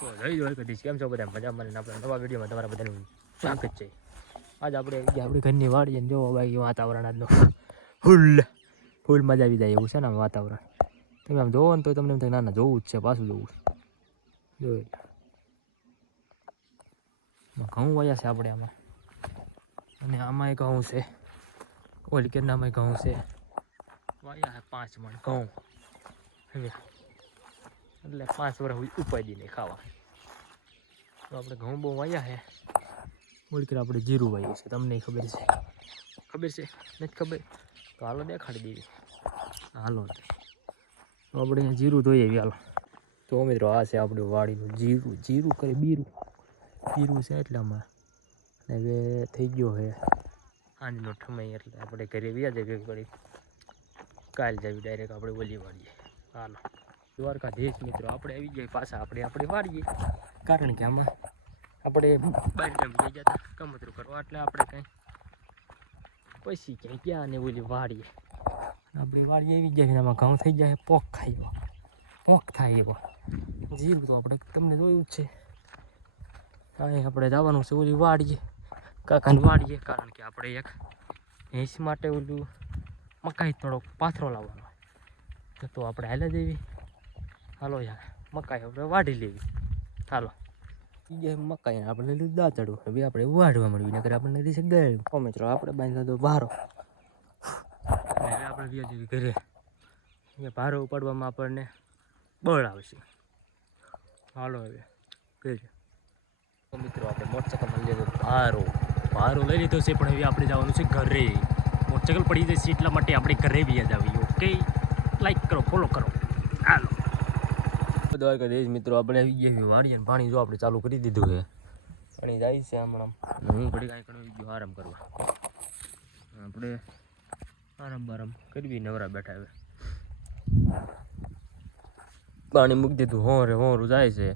તો જઈ જોઈ કદી કેમ છો બધા મજામાં ને આપણે નવા વિડીયોમાં તમારા બધાનું સ્વાગત છે. આજ આપણે આપણી ઘરની વાડીએ જોવો ભાઈ વાતાવરણ આજનું ફૂલ મજા આવી જાય એવું છે ને વાતાવરણ. તમે આમ જોવો ને તો તમને એમ થાય ના જોવું જ છે, પાછું જોવું જોઈ ઘઉં વાયા છે આપણે આમાં, અને આમાંય ઘઉં છે, ઓલી કેનામાંય ઘઉં છે, વાયા છે 5 મણ ઘઉં. એટલે 5 વર્ષ ઉપાડી નહીં ખાવા. તો આપણે ઘઉં બહુ વાયા છે. ઓળખી આપણે જીરું વાયું છે, તમને ખબર છે? નથી ખબર તો હાલો દેખાડી દેવી. હાલો તો આપણે અહીંયા જીરું ધોઈ આવી હાલો. તો મિત્રો આ છે આપણું વાડીનું જીરું કરે બીરું છે એટલામાં. હવે થઈ ગયો છે સાંજનો સમય, એટલે આપણે ઘરે વ્યાજે ગઈ પડી કાલ જાવી ડાયરેક્ટ આપણે ઓલી વાડીએ. હાલો દ્વારકાધીશ મિત્રો આપણે આવી જાય પાછા આપણે વાડીએ, કારણ કે આમાં આપણે બહાર જઈ ગયા હતા કમતરું કરવા, એટલે આપણે કંઈ પછી ક્યાંય ગયા ને ઓલી વાડીએ આપણી વાડી આવી જાય. આમાં ઘઉં થઈ જાય પોક થાય એવો. જીરું તો આપણે તમને જોયું જ છે. અહીં આપણે જવાનું છે ઓલી વાડીએ, કાકાની વાડીએ, કારણ કે આપણે એક હેસ માટે ઓલું મકાઈ થોડોક પાથરો લાવવાનો તો આપણે હાલે દેવી. હાલો યાર મકાઈ આપણે વાઢી લેવી. હાલો મકાઈ આપણે લીધું દાંતડું, હવે આપણે વાઢવા મળવી, નકર આપણને નથી ગયું. તો મિત્રો આપણે બાંધી દો ભારો, હવે આપણે વ્યા જેવી ઘરે. ભારો ઉપાડવામાં આપણને બળ આવશે. હાલો હવે ઘરે. તો મિત્રો આપણે મોટરસાઇકલ લઈ લીધો ભારો લઈ લીધો છે, પણ હવે આપણે જવાનું છે ઘરે. મોટરસાઇકલ પડી જશે એટલા માટે આપણે ઘરે વ્યા જવી. ઓકે, લાઈક કરો, ફોલો કરો. હાલો દ્વારકાધીશ મિત્રો આપણે આવી ગયા વાડીએ. પાણી જો આપણે ચાલુ કરી દીધું છે, પાણી જાય છે હમણાં. હું ઘડી કાંઈ કરવા ગયો આરામ કરવા. આપણે આરામ કરવી, નવરા બેઠા. હવે પાણી મૂકી દીધું, હોરું જાય છે,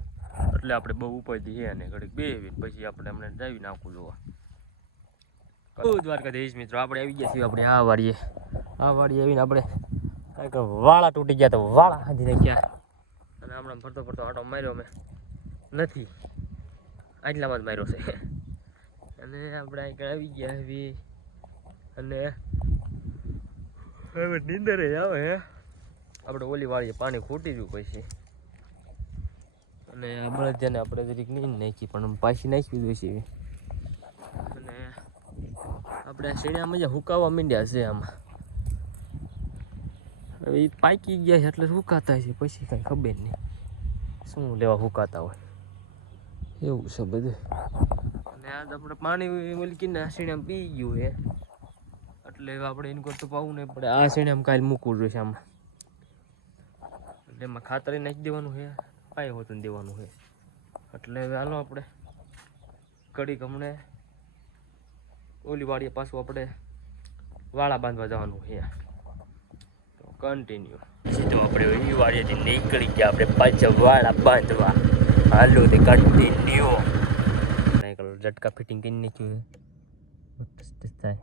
એટલે આપણે બહુ ઉપાયથી છે ને ઘડીક બેવી પછી આપણે હમણાં જાવી નાખું જોવા. દ્વારકાધીશ મિત્રો આપણે આવી ગયા છીએ આપણે આ વાડીએ આવીને આપણે કાંઈક વાળા તૂટી ગયા, તો વાળા હાંધી નાખ્યા. અને હમણાં ફરતો આટો માર્યો મેં નથી, આટલામાં જ માર્યો છે. અને આપણે અહીં આવી ગયા હવે, અને હવે નીંદરે આવે હે. આપણે ઓલી વાળીએ પાણી ખૂટી ગયું પછી, અને આ બળદિયાને આપણે જરીક નીંદ નાખી, પણ પાછી નાખી દીધું છે. અને આપણે શેણામાં જ હુકાવા માંડ્યા છે. આમાં હવે એ પાકી ગયા છે એટલે હુકાતા છે, પછી કાંઈ ખબર નહીં શું લેવા હુકાતા હોય, એવું છે બધું. અને આજ આપણે પાણી ઓલકીને શેણામાં પી ગયું છે, એટલે આપણે એને કરતું પાવું નહીં પડે. આ શેણામાં કાલે મૂકવું જોઈએ આમાં, એટલે એમાં ખાતર નાખી દેવાનું છે, પાય હોતું દેવાનું છે. એટલે હવે હાલો આપણે કડીક હમણાં ઓલી વાડીએ પાછું આપણે વાળા બાંધવા જવાનું છે. તો કન્ટિન્યુ સીધો આપણે ઓલી વાડીએથી નીકળી ગયા આપણે પાછા વાળા બાંધવા. હાલો તે કન્ટિન્યુ ઝટકા ફિટિંગ કરી નાખ્યું થાય.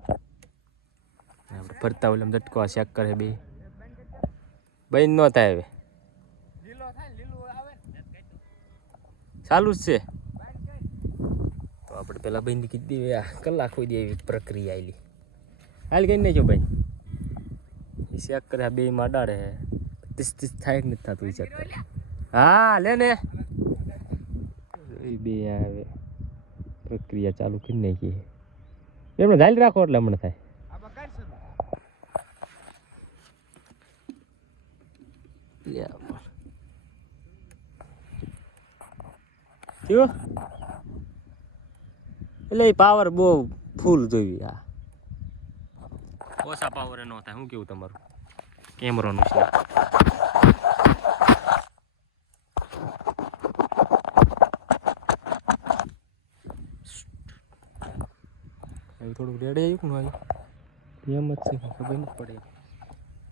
આપણે ફરતા ઓલા ઝટકો ચેક કરે બે ન થાય. હવે ચાલુ જ છે, તો આપણે પેલા બંધ કીધી દેવી. કલાક હોય દે એવી પ્રક્રિયા આવેલી. હાલ કઈ નાખ્યો ભાઈ, ચેક કરે. આ બે માં અડાડે 30 થાય કે નથી થતું એ ચેક કરે. હા લે ને બે આવે પ્રક્રિયા ચાલુ કરી નાખી. એમને ધાલ રાખો એટલે હમણાં થાય. એટલે પાવર બહુ ફૂલ જોઈ. આ ઓછા પાવર ન થાય. શું કેવું તમારું કેમેરાનું છે? થોડુંક રેડે આવ્યું ને એમ જ છે, ખબર નથી પડે.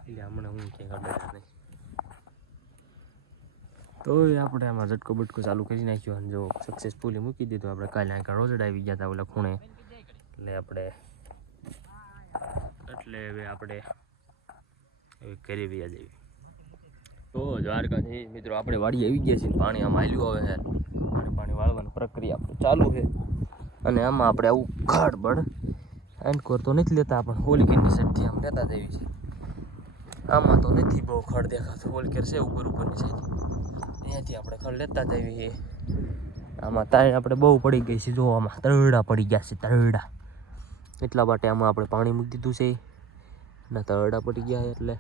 એટલે હમણાં હું ક્યાં ખબર નહીં. તો આપણે આમાં ઝટકો બટકો ચાલુ કરી નાખ્યો, અને જો સક્સેસફુલી મૂકી દીધું. આપણે કાલે આ રોજડા આવી ગયા હતા ઓલા ખૂણે, એટલે હવે આપણે ઘરે વ્યા જઈએ. તો દ્વારકાથી મિત્રો આપણે વાડી આવી ગયા છીએ. પાણી આમાં હાલ્યું આવે છે, પ્રક્રિયા આપણે ચાલુ છે. અને આમાં આપણે આવું ખાડબડ એન્કોર તો નથી લેતા, પણ હોલકેરની સાઈડથી આમ લેતા જઈએ છીએ. આમાં તો નથી બહુ ખડ દેખાતું, હોલકેર છે ઉપરની સાઈડ, અહીંયાથી આપણે ખડ લેતા જઈએ છીએ. આમાં તાણ આપણે બહુ પડી ગઈ છે, જો આમાં તરડા પડી ગયા છે, તરડા. એટલા માટે આમાં આપણે પાણી મૂકી દીધું છે અને તરડા પડી ગયા છે, એટલે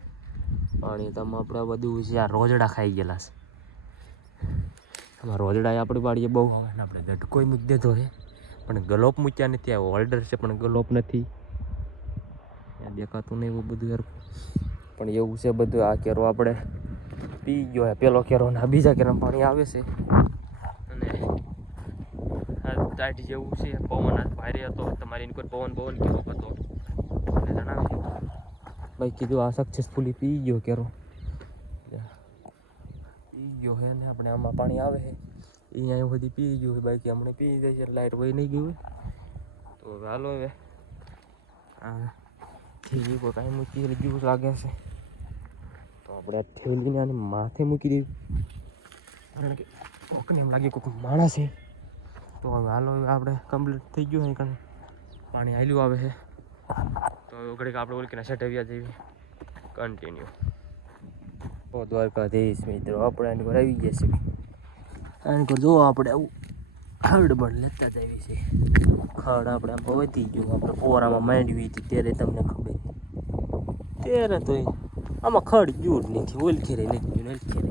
પાણી તો આમાં આપણે બધું છે. આ રોજડા ખાઈ ગયેલા છે. આમાં રોજડા આપણી વાડીએ બહુ આવે ને આપણે ઝટકોઈ મૂકી દેતો છે, પણ ગલોપ મૂક્યા નથી. આ હોલ્ડર છે પણ ગલોપ નથી, ત્યાં દેખાતું નહીં એવું બધું યાર. પણ એવું છે બધું. આ કેરો આપણે પી ગયો હે, પેલો કેરો ને આ બીજા કેરામાં પાણી આવે છે. અને આ ટાઈટ જેવું છે, પવન આજ ભારે હતો. તમારે એને કોઈ પવન કેવો હતો મને જણાવી. ભાઈ કીધું આ સક્સેસફુલી પી ગયો કેરો, પી ગયો હે ને આપણે આમાં પાણી આવે છે અહીંયા બધી પી ગયું હોય. બાકી હમણાં પી જાય છે, લાઇટ વહી નહીં ગયું હોય. તો હવે હાલો હવે આ થેલી કોઈ કાંઈ મૂકી જેવું લાગે છે, તો આપણે આ થેલીને આને માથે મૂકી દેવી, કારણ કે કોકને એમ લાગે કોઈક માણસ છે. તો હવે હાલો હવે આપણે કમ્પ્લીટ થઈ ગયું હોય, કારણ પાણી હાલ્યું આવે છે. તો હવે ઘડીક આપણે ઓલકીના સેટેવિયા જેવી કન્ટિન્યુ. તો દ્વારકાધીશ મિત્રો, આપણે આની પર આવી ગયા છે. આની પર જો આપણે આવું ખડ બળ લેતા જ આવી છે. ખડ આપણે આમ વધી ગયું, આપણે પોરામાં માંડવી હતી ત્યારે તમને ખબર, ત્યારે તો આમાં ખડ ગયું જ નથી. ઓલખેરે નથી ગયું, ઓલખેરે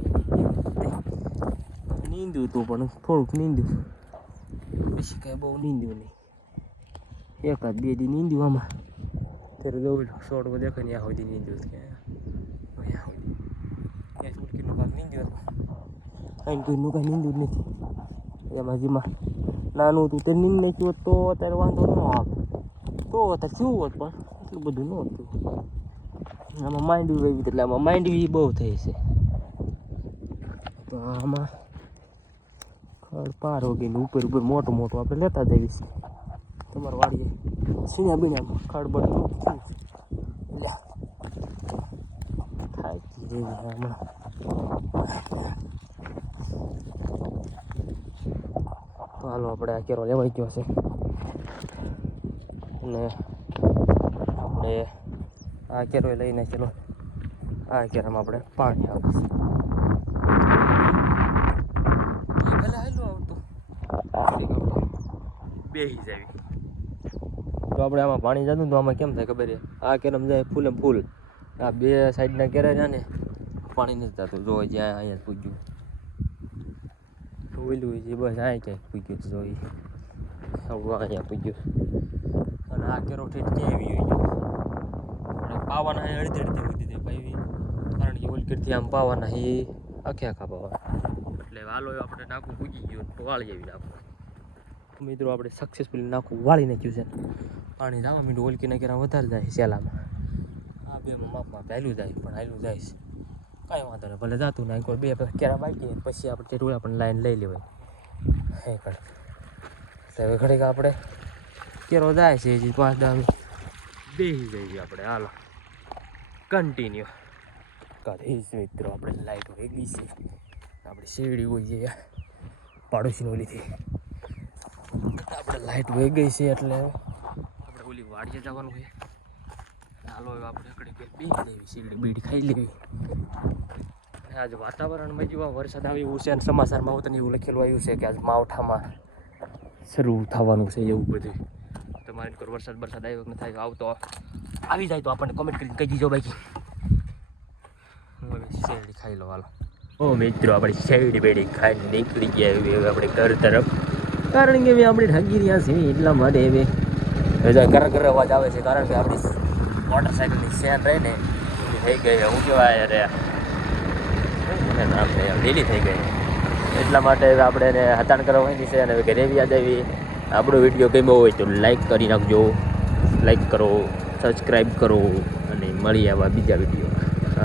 નીંદ્યું હતું, પણ થોડુંક નીંદ્યું, પછી કાંઈ બહુ નીંદ્યું નહીં. એકાદ બે દી નીંદ્યું આમાં, ત્યારે દોડ શોર્ટમાં દેખાય ને ત્યાં સુધી નીંદ્યું કે અહીંયા સુધી ત્યાં ઉડકીનો ભાગ નીંદ્યો હતો. કાંઈ કોઈનું કાંઈ નીંદ્યું જ નથી. એમાં જેમાં નાનું હતું તે નીંદ નાખ્યું હોત તો અત્યારે વાંધો ન આવે, તો અત્યારે થયું હોત, પણ એટલું બધું ન હતું. આમાં માંડવી વાવી એટલે આમાં માંડવી બહુ થઈ છે. તો આમાં ખડ પાર વગેરે ઉપર મોટું મોટું આપણે લેતા જઈએ છીએ. તમારા વાડીએ સીણા બીણામાં ખડ બડ થાકી જઈએ હમણાં. તો હાલો આપણે આ કેરો લેવાઈ ગયો છે, અને આપણે આ કેરો લઈને ચલો આ કેરામાં આપણે પાણી આવે છે. ભલે હાલું આવતું બેસી જાવી. તો આપણે આમાં પાણી જતું તો આમાં કેમ થાય ખબર છે, આ કેરમ જાય ફૂલે ફૂલ, આ બે સાઈડના કેરા છે ને પાણી નથી થતું. જો જ્યાં અહીંયા પૂગ્યું ઓલું છે, બસ આ ક્યાંક પૂગ્યું તો જોઈ આવું અહીંયા પૂગ્યું. અને આ કેરો ઠેઠ ક્યાં આવી ગયો આપણે પાવાના અડધી અડધી હોતી હતી પાવી, કારણ કે ઓલકેટથી આમ પાવાના એ આખા પાવા. એટલે વાલો આપણે નાખું પૂગી ગયું, વાળી આવી નાખું. મિત્રો આપણે સક્સેસફુલી નાખું વાળી નાખ્યું છે. પાણી જવા મીઠું ઓલકીના કેરા વધારે જાય સેલામાં, આ બેમાં માપમાં પહેલું જાય, પણ હાલું જાય છે કાંઈ વાંધો નહીં. ભલે જાતું ને કોઈ બે કેરા બાકી પછી આપણે તે ટોળા પણ લાઈન લઈ લેવાય. હે ઘડીક તો હવે ઘડીક આપણે કેરો જાય છે, હજી 5-10 બેસી જઈએ આપણે. હાલો કન્ટિન્યુ કરીશ મિત્રો. આપણે લાઈટ વહી ગઈ છે, આપણે શેરડી હોય છે પાડોશીની ઓલીથી, આપણે લાઈટ વહી ગઈ છે એટલે આપણે ઓલી વાડીએ જવાનું છે. હાલો હવે આપણે ઘડીક બેસી લેવી, શેરડી બીડી ખાઈ લેવી. આજ વાતાવરણમાં જો વરસાદ આવે એવું છે, અને સમાચારમાં હું તને એવું લખેલું આવ્યું છે કે આજ માવઠામાં શરૂ થવાનું છે એવું બધું. તમારે કોઈ વરસાદ આવ્યો કે ન થાય, આવતો આવી જાય તો આપણને કોમેન્ટ કરીને કહી દીજો. બાકી હું હવે શેરડી ખાઈ લો. હાલો ઓ મિત્રો, આપણે શેરડી બેડી ખાઈને નીકળી ગયા હવે આપણે ઘર તરફ, કારણ કે આપણે ઠગી રહ્યા છીએ એટલા માટે હવે ઘર અવાજ આવે છે, કારણ કે આપણી મોટરસાઇકલની ચેન રહી ને થઈ ગઈ, હું કહેવાય અરે નામ ઢીલી થઈ ગઈ, એટલા માટે આપણે એને હતાણ કરવાની છે. અને હવે ઘરે યાદ આવી. આપણો વિડીયો ગમ્યો હોય તો લાઈક કરી નાખજો, લાઈક કરો, સબસ્ક્રાઈબ કરો, અને મળી આવા બીજા વિડીયો.